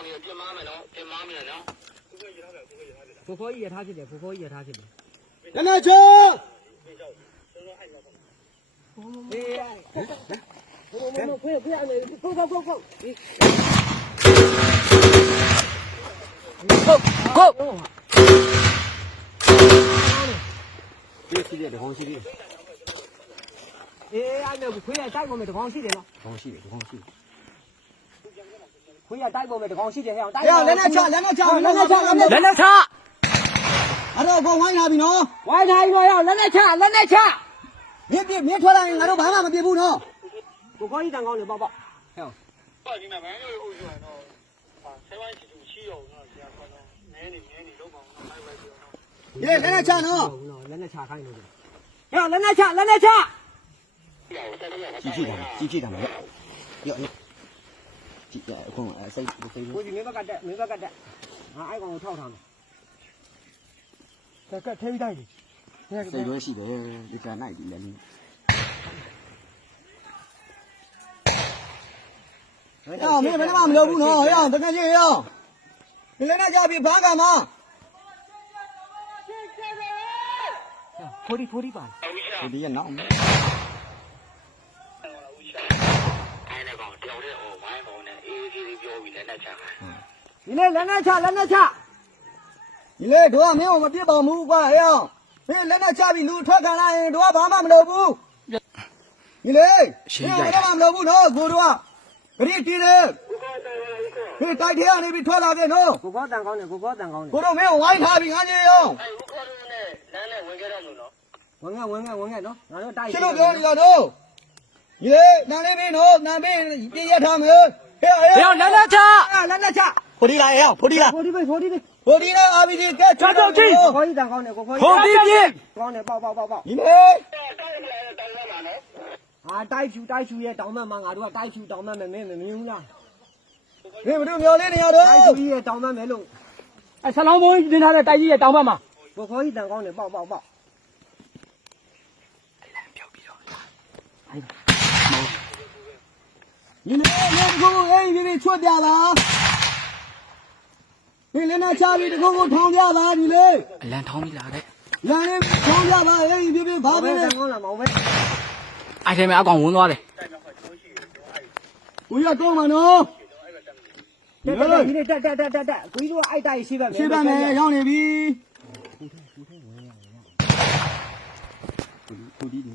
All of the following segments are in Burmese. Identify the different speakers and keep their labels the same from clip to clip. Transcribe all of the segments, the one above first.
Speaker 1: ကောင်တွေပြင်မာမယ်နော်ပြင်မာမယ်နော်
Speaker 2: ဖိုးဖိုးကြီးရထားဖြစ်တယ်ဖိုးဖိုးကြီးရထားဖြစ်တယ်
Speaker 3: နည်းနည်းချော
Speaker 2: အေးဘိုးဘိုးဖေးဖေးအနေကိုကိုကိုကို
Speaker 3: ကိုဒီစီတဲ့ခေါင်းရှိတယ်
Speaker 2: အေးအဲ့မဲ့ခွေးရ တိုက်ပေါ်မဲ့တကောင်ရှိတယ်နော်
Speaker 3: ခေါင်းရှိတယ်ခေါင်းရှိတယ်
Speaker 2: ခွေးရတိုက်ပေါ်မဲ့တကောင်ရှိတယ်ဟဲ့အောင်တိုက်။
Speaker 3: ရလက်နဲ့ချလက်နဲ့ချလက်နဲ့ချလက်နဲ့
Speaker 2: လက်နဲ့ချ
Speaker 3: အဲ့တော့ဘောဝိုင်းလာပြီနော်
Speaker 2: ဝိုင်းထိုင်တော့ရလက်နဲ့ချလက်နဲ့ချ။
Speaker 3: မြစ်ပြမြစ်ထွက်လာရင်ငါတို့ဘာမှမပြစ်ဘူးနော်
Speaker 2: ကိုကိုကြီးတန်ကောင်းနေပေါ့ပေါ့
Speaker 1: ဟုတ်ဒီမှာမန်းလေးအုပ်စုရတော့ဆယ်ဝိုင်းချီချူရှိ ရောနော်ဆရာကတော့နဲနေနဲနေလုံးပါအောင်အဲ့ပဲပြောနော်။
Speaker 3: ရေလက်နဲ့ချနော်
Speaker 2: ဟုတ်နော်လက်နဲ့ချခိုင်းလို့ဟဲ့လက်နဲ့ချလက်နဲ့ချ။
Speaker 3: ကြီးကြည့်တာကြီးကြည့်တာမရ။ရော့ရော့ကြည့်အကုန်စိတ်စိတ်
Speaker 2: ကိုကြီးမင်းဘက်ကတက်မင်းဘက်ကတက်ငါအဲ့ကောင်ကိုထောက်ထားမယ်ကက်ကထဲပြီးတိုက်လေ
Speaker 3: စိတ်ရွေးရှိတယ်ဒီကနိုင်ပြီလည်း။အော်မင်းဘယ်မှမလုပ်ဘူးနော်။ဟဲ့အောင်တကယ်ကြီးဟဲ့အောင်။ဒီလက်နဲ့ကြပြီဘာကမှ
Speaker 2: ဖိုးဒီဖိုးဒီပါ
Speaker 3: ဒီရနောက်
Speaker 1: အေးလေးပြောပြီးလက်နဲ့ချခိုင်း
Speaker 2: ဒီနေ့လက်နဲ့ချလက်နဲ့ချ
Speaker 3: ဒီလေတို့ကမင်းကိုမပြစ်ပါဘူးကွာဟဲ့အောင်။မင်းလက်နဲ့ချပြီလူထွက်ခံလာရင်တို့ကဘာမှမလုပ်ဘူး။ဒီလေရှင်းကြ။ဘာမှမလုပ်ဘူးနော်ကိုတို့ကဂရိတီးတယ်ဟေးတိုက်ထဲကနေပြီးထွက်လာခဲ့နော်
Speaker 2: ကိုကောတန်ကောင်းနေကိုကောတန်ကောင်းနေ
Speaker 3: ကိုတို့မင်းကိုဝိုင်းထားပြီးငါကြီးရော
Speaker 1: အဲ့ဦးခေါ်လို့နဲ့လမ်းနဲ့ဝင်ခဲ့တော့လို့နော်
Speaker 2: ဝင်ငယ်ဝင်ငယ်ဝင်ငယ်နော်ငါတို့တိုက်
Speaker 3: ရှင်းလို့ပြောနေတာတော့ရေနန်းလေးမင်းတို့နန်းမင်းပြည့်ရထားမယ် ဟဲ့ဟဲ့
Speaker 2: ဟေးလက်နဲ့ချလက်နဲ့ချ
Speaker 3: ဖိုဒီလာဟဲ့ဖိုဒီလာ
Speaker 2: ဖိုးဒီပဲဖိုးဒီပဲ
Speaker 3: ဖိုဒီလာအာဘီဒီကဲချွတ်တော့ချင်း
Speaker 2: ကိုကောကြီးတန်ကောင်းနေကိုကောကြီး
Speaker 3: ဖိုဒီပြည့်
Speaker 2: ကောင်းနေပေါ့ပေါ့ပေါ့ပေါ့
Speaker 3: ဒီလေ
Speaker 1: တိုက်လိုက်တယ်တိုက်လိုက်ပါနော်
Speaker 2: ဟာတိုက်ချူတိုက်ချူရဲ့တောင်းမမှာငါတို့ကတိုက်ချူတောင်းမမယ်မင်းမမြင်ဘူးလား
Speaker 3: မင်းတို့မျောလေးနေရတော့
Speaker 2: တိုက်ချူရဲ့တောင်းမမယ်လို့
Speaker 4: အဲဆလောင်းဘုံကြီးတင်ထားတဲ့တိုက်ကြီးရဲ့တောင်ဘက်မှာ
Speaker 2: ကိုကောကြီးတန်ကောင်းနေပေါ့ပေါ့ပေါ့
Speaker 3: ဒီ လေလေတခုအေးဒီလေချွတ်ပြပါဒီလေနာချပြီးတခုကိုထောင်းပြပါဒီလေ
Speaker 4: အလံထောင်းပြီးလာတဲ့
Speaker 3: လမ်းလေးထောင်းပြပါအေးပြပြဘာ
Speaker 2: ဘာ
Speaker 3: ပဲ
Speaker 2: ပဲ
Speaker 3: လဲ
Speaker 2: တန်ကောင်းလာမောင်ပဲ
Speaker 4: အဲ့ထဲမှာအကောင်ဝင်သွားတယ်
Speaker 3: ဦးရတော့မနော်
Speaker 2: တက်တက်ဒီနေ့တက်တက်တက်တက်တက်ကိုကြီးတို့အိုက်တိုက်ရှိပါမယ်
Speaker 3: ရှင်းပါမယ်ရောက်နေပြီဖိုဒီဒီ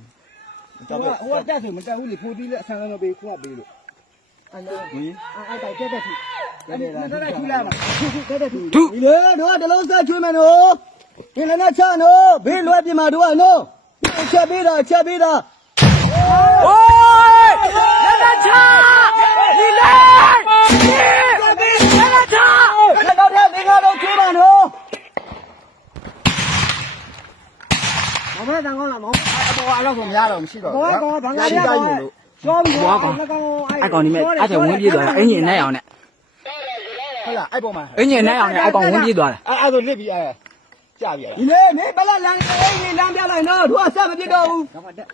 Speaker 2: ဟိုကဟိုကတက်ဆိုမတက်ဘူးလေဖိုးဒီလက်အဆန်းလုံးမပေးခုကပေးလို့ အဲ့တော့
Speaker 3: ဒီ
Speaker 2: အိုက်တိုက်တက်တက်ထီအဲ့ဒီတက်တက်ထီလာမှာတက်တက်ထီ
Speaker 3: ဒီလေတော့တလုံးဆက်ချွေးမယ်နော်ဒီလည်းနဲ့ချနော်ဘေးလွယ်ပြင်မှာတို့ကနော်ချက်ပေးတာချက်ပေးတာ
Speaker 4: โอ้ยလက်လက်ချဒီလေလက်လက်ချ
Speaker 3: နောက်ထပ်ဒီကတော့ချွေးပါနော်
Speaker 2: မောင်ပဲတန်ကောင်းလာမောင်
Speaker 3: အပေါ်အလောက်ကိုများတော့မရှိတော့
Speaker 2: ဘောကောဘာငါရကော ရှောပြီးတော့လက်ကောင်အိုက်
Speaker 4: အကောင်ဒီမဲ့အဲ့ထဲဝင်ပြေးသွားတာအင်ဂျင်နဲ့အောင်နဲ့
Speaker 3: ဟုတ်လားအဲ့ပေါ်မှာ
Speaker 4: အင်ဂျင်နဲ့အောင်နဲ့အကောင်ဝင်ပြေးသွားတာ
Speaker 3: အဲ့အဲ့ဆိုလစ်ပြီးအဲ့ကြပြီဒီလေနေဘလက်လမ်းအေးနေလမ်းပြလိုက်နော်တို့ကဆက်မပြစ်တော့ဘူး
Speaker 2: တော့တက်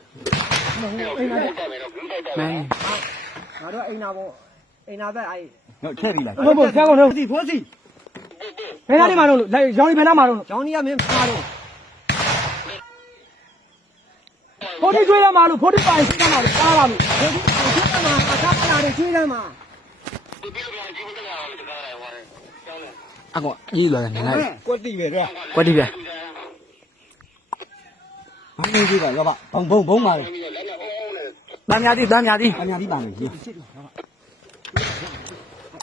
Speaker 4: မင်း
Speaker 2: ငါတို့အိမ်နာဘောအိမ်နာဘက်အိုက်
Speaker 3: နော်ချက်ပြီလား
Speaker 4: ဟုတ်ဘူးဆရာကောင်တို့
Speaker 2: စီဖိုးစီ
Speaker 4: ဘယ်နားဒီမှာတော့ရောင်းနေဘယ်နားမှာတော့
Speaker 2: ကျောင်းကြီးကမင်းဖားတော့
Speaker 4: ဖိုးတိကျွေးရမှာလို့ဖိုးတိပိုင်စိတ်ကမှာလို့ပါလာလို့
Speaker 2: ဒီဒီကျွေးတယ်မှာအခါပလာတွေကျွေးတယ်မှာ
Speaker 1: ဒီပြီးတော့ဒီဘက်ကလည်းတကားလိုက်သွားတယ်ကျောင်းလဲ
Speaker 4: အကောင်ကြီးသွားတယ်နေလိုက်
Speaker 3: ကွက်တိပဲတော့
Speaker 4: ကွက်တိပြန်
Speaker 3: ဘာလို့ကြည့်ပါလောဘဘုံဘုံဘုံပါလေ
Speaker 1: ပြီးတော့လက်နဲ့အုံးအုံးနဲ့
Speaker 4: တမ်းများသည်တမ်းများသည်
Speaker 3: အများကြီးပါလေကြီး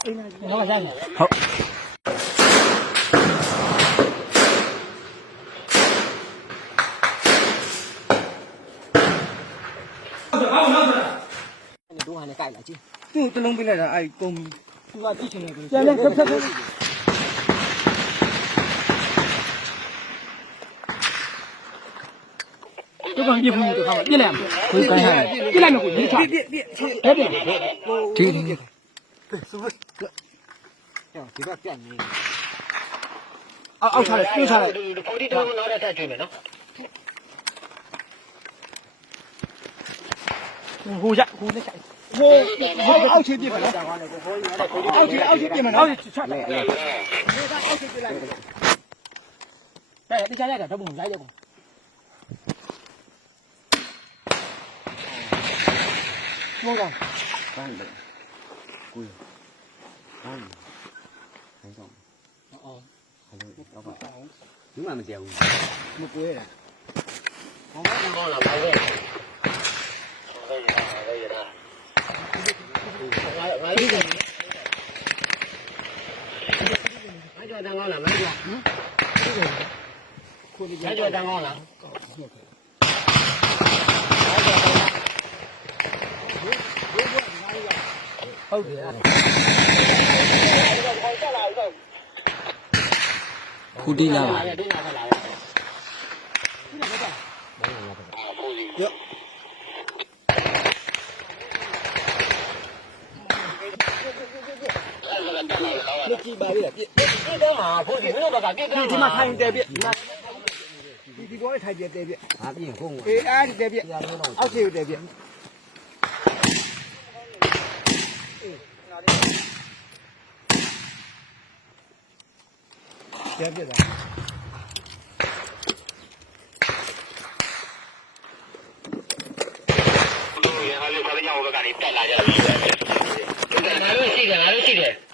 Speaker 2: အိမ်နာကြီး
Speaker 4: ဟုတ်ဟုတ်
Speaker 2: လိုက်လားကြည့်
Speaker 3: သူ့ကိုတလုံးပေးလိုက်တာအဲ့ဒီကုန်ပြီ
Speaker 2: သူကကြည့်ချင်တယ်ဆို
Speaker 4: ပြန်ပြန်ဖြတ်ဖြတ်တို့ကောင်ပြဖို့တို့ကောင်ပြစ်လိုက်မယ်ကိုကိုင်းရပြစ်လိုက်မယ်ကိုရေးချပြစ်ပြစ်ချအဲ့
Speaker 2: ဒီဒီ
Speaker 3: ဒ
Speaker 1: ီဆိုတော့
Speaker 2: ဒီကပြန်နေ
Speaker 4: အောက်အောက်ထားလိုက်ပြေးထားလိုက်
Speaker 1: ပိုတီတော့နောက်ရက်ထပ်ကျွေးမယ်နော်
Speaker 4: ဟိုရဟိုလက်ချိုက် နဲ့ဆိုင်
Speaker 3: ဟိုအောက်ချေပြစ်ပါနော်အောက်ချေအောက်ချေပြစ်မယ်နော်
Speaker 4: ဟုတ်ချတ်တယ်
Speaker 3: အောက်ချေပြစ်လိုက်
Speaker 4: တဲ့တရားရတာတော့ဘုံလိုက်ရကုန်
Speaker 3: ဟုတ် ကော
Speaker 2: တိုင်းလေကိုယ်တိုင်းတိုင်းဆောင်
Speaker 4: အော်
Speaker 2: ဟလိုတော့ပါဘူးမှမ ကြည့်ပါ
Speaker 3: လေပြစ်
Speaker 4: ပြစ်တယ်မှာဖိုးစီမ
Speaker 3: င်းတို့ဘက်ကပြစ်တယ်
Speaker 4: ဒီမှာထိုင်တယ်ပြစ်
Speaker 3: ဒီမှာဒီဒီဘောလေးထိုင်ပြတယ်ပြစ်
Speaker 2: ဟာပြင်ခုံး
Speaker 3: အေးအားတယ်ပြစ်အောက်ချေတယ်ပြစ်ပြပြတာ
Speaker 4: လူရဟာလူခါကြောင်ဘက်ကနေတက်လာကြပြီ။ဒါကလည်းရှိ
Speaker 2: တယ်၊ဒါလည်းရှိတယ်။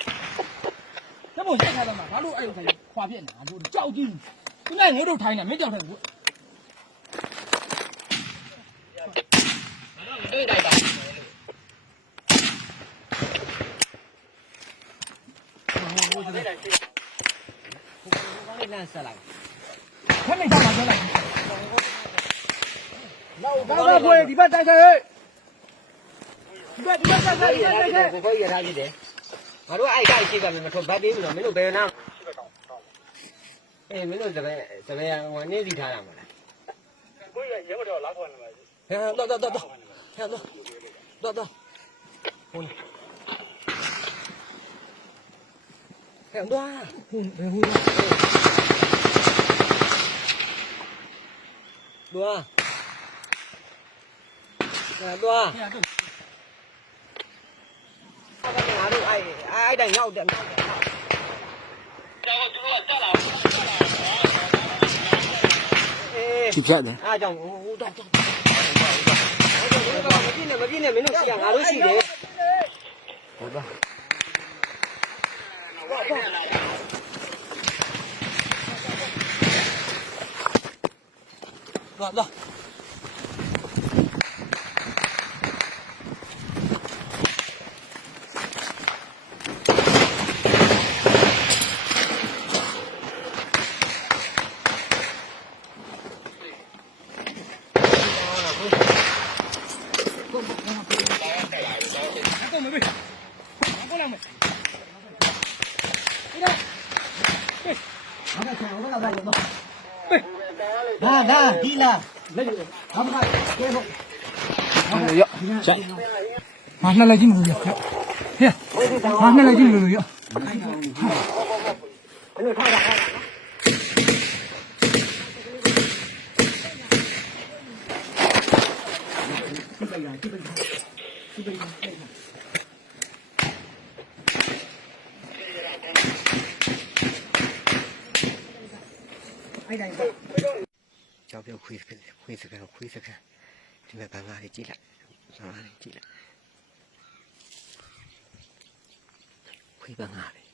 Speaker 4: ဖို့ရက်ထားတော့မှာဘာလို့အဲ့လိုထိုင်ခွာပြက်နေတာတို့ကြောက်ကြည့်ခုနကငါတို့ထိုင်နေမင်းကြောက်တယ်ကွတွေး
Speaker 2: လို
Speaker 4: က်တာဟ
Speaker 2: ိုကိုလည်းလမ်းဆက်လိုက်
Speaker 4: ခဏနေကြပါကြောက်လိုက်
Speaker 3: နောက်ဘာသာခွေဒီဘက်တိုက်ခဲ့ဟဲ့ဒီဘက်ဒီဘက်တိုက်ခဲ့ဒီဘက်တိုက်ခဲ့
Speaker 2: ဘယ်ရထားကြည့်တယ် ငါတို့အဲ့ကိုက်ကြည့်ကမယ်မထွက်ဘတ်သေးဘူးနော်မင်းတို့ဘယ်နာအေးမင်းတို့တပည့်တပည့်ဟိုနေစီထားရမှာလား
Speaker 5: ကိုရရဲမတော်လာခေါ်နေပါ
Speaker 2: ဟဲ့တော့တော့တော့တော့ဟဲ့တော့တော့တော့ဟိုဟဲ့တော့ဟိုဟိုတော့တော့တော့
Speaker 4: ဟဲ့တော့
Speaker 2: ငါတို့အဲ့အဲ့တိုင်ငေါက်တယ်ငေါက်တယ်
Speaker 5: တော့သူတို့ကတက်လာ
Speaker 2: အေး
Speaker 4: ဒီဖြတ်တယ်
Speaker 2: အားကြောင့်ဟိုတော့တော့မပြင်းနဲ့မပြင်းနဲ့မင်းတို့ရှိရငါတို့ရှိတယ်ဟုတ်ပါတော့တော့ ဒါဒါဒီလား
Speaker 4: လက်ရ
Speaker 2: ဘာမှကဲဖို့
Speaker 4: ရဆိုင်ဟာနှစ်လိုက်ကြည့်မလို့ရဟဲ့ဟာနှစ်လိုက်ကြည့်မလို့ရ
Speaker 2: ကြောက်ပြော ခွေးခွေးစကန်ခွေးစကန်ဒီမဲ့ဘာငါလေးကြည့်လိုက်ဘာငါလေးကြည့်လိုက်ခွေးဘာငါလေး